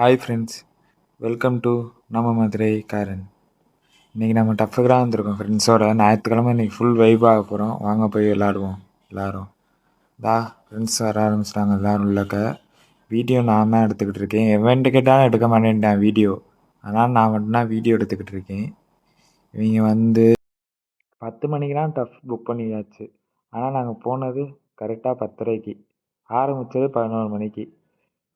Hi friends, welcome to நம்ம மதுரை காரன். இன்றைக்கி நம்ம டஃப்புக்கு வந்திருக்கோம் ஃப்ரெண்ட்ஸோட. ஞாயிற்றுக்கிழமை இன்றைக்கி ஃபுல் வைப் ஆக போகிறோம். வாங்க போய் விளாடுவோம் எல்லோரும். ஃப்ரெண்ட்ஸ் வர ஆரம்பிச்சிட்டாங்க எல்லோரும் உள்ளக்க. வீடியோ நான் தான் எடுத்துக்கிட்டு இருக்கேன். எவன்ட்டு கேட்டாலும் எடுக்க மாட்டேன்ட்டேன் வீடியோ. அதனால் நான் மட்டும்தான் வீடியோ எடுத்துக்கிட்டு இருக்கேன். இவங்க 10 மணிக்கெலாம் டஃப் புக் பண்ணியாச்சு. ஆனால் நாங்கள் போனது கரெக்டாக 10:30க்கு, ஆரம்பித்தது 11 மணிக்கு.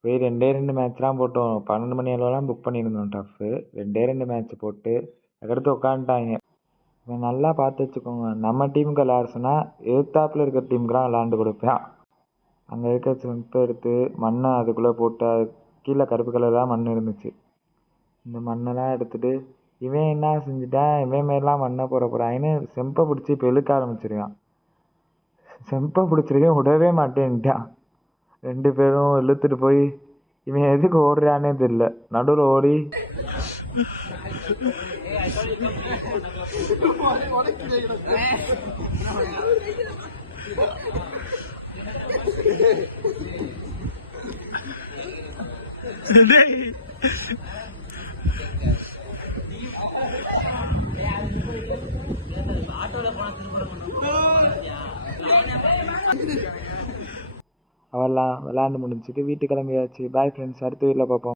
போய் 2 மேட்ச்லாம் போட்டோம். 12 மணி அளவுலாம் புக் பண்ணியிருந்தோம் டஃப்பு. 2 மேட்ச் போட்டு அதுக்கடுத்து உட்காந்துட்டாங்க. இவன் நல்லா பார்த்து வச்சுக்கோங்க, நம்ம டீமுக்கு விளாட சொன்னால் எதிர்த்தாப்பில் இருக்கிற டீமுக்கெலாம் விளாண்டு கொடுப்பேன். அங்கே இருக்க ஸ்லிப்பை எடுத்து மண்ணை அதுக்குள்ளே போட்டு கீழே கருப்பு கலராக மண் இருந்துச்சு. இந்த மண்ணெல்லாம் எடுத்துகிட்டு இவன் என்ன செஞ்சுட்டான், இவன் மாரிலாம் மண்ணை போட போகிறாங்கன்னு செம்பை பிடிச்சி இப்போ இழுக்க ஆரம்பிச்சிருக்கான். செம்பை பிடிச்சிருக்கேன், விடவே மாட்டேன்ட்டான். 2 பேரும் இழுத்துட்டு போய் இவன் எதுக்கு ஓடுறானே தெரியல, நடுவில் ஓடி அவெல்லாம் விளாண்டு முடிஞ்சுட்டு வீட்டுக்கு கிளம்பியாச்சு. பாய் ஃப்ரெண்ட்ஸ், அடுத்த வீட்டில் பார்ப்போம்.